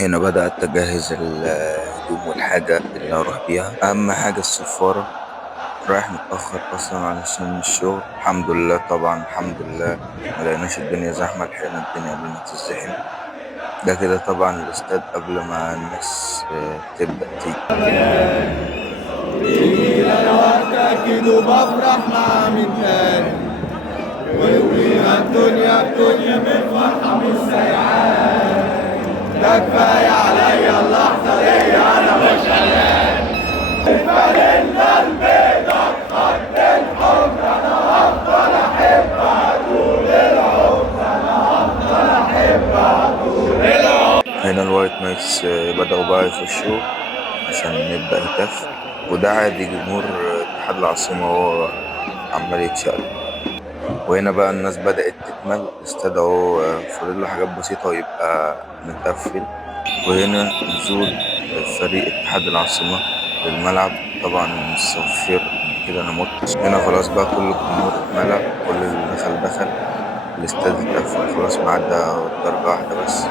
هنا بدأت أجهز الهدوم والحاجة اللي هروح بيها. أهم حاجة السفارة. رايح متأخر أصلا علشان الشغل. الحمد لله، طبعا الحمد لله. ملقناش الدنيا زحمة، لحقنا الدنيا قبل ما تزدحم. ده كده طبعا الاستاد قبل ما الناس تبدأ تيجي. أكيد وبفرح مع من تاني ويوميها الدنيا من فرحة مش سايعان. ده كفاية عليا اللحظة دي أنا مش قلقان. الفانيلا البيضة خط الحب أنا هفضل أحبها طول العمر. هنا الوايت نايتس بدأوا بقى يخشوا عشان نبدأ هتاف. وده عادي، جمهور اتحاد العاصمة هو عمال يتشقلب. وهنا بقى الناس بدأت تكمل الاستاد اهو، فاضل له حاجات بسيطة ويبقى متقفل. وهنا نزول فريق اتحاد العاصمة للملعب. طبعا الصفير كده أنا مت. هنا خلاص بقى كل الجمهور اتملى، كل اللي دخل. الاستاد اتقفل خلاص ما عدا درجة واحدة بس.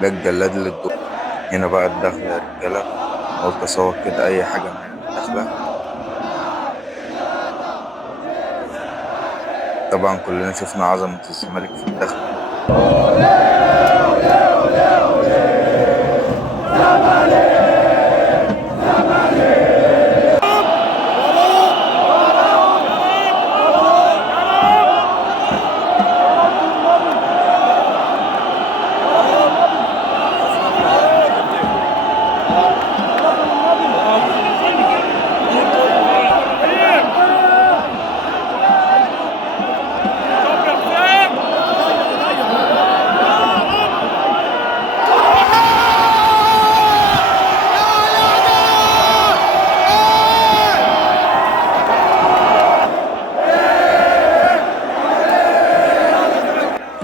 ده الجلاد اللي الدور. هنا بقى الدخلة يا رجالة. قلت أصور كده أي حاجة من الدخلة. طبعا كلنا شفنا عظمة الزمالك في الدخلة.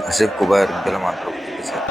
هسيبكوا بقى يا رجالة مع ضربة الجزاء.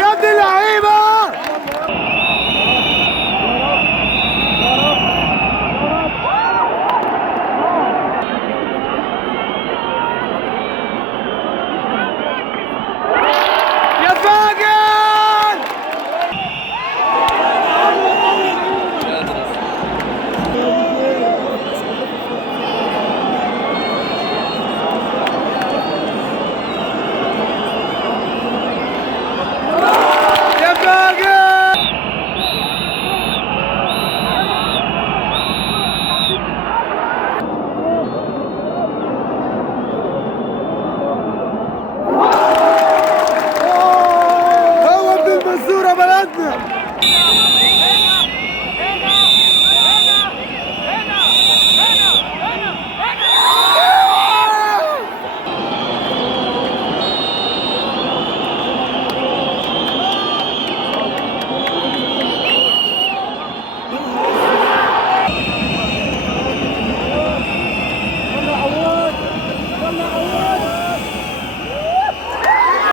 يا ابن اللعيبة.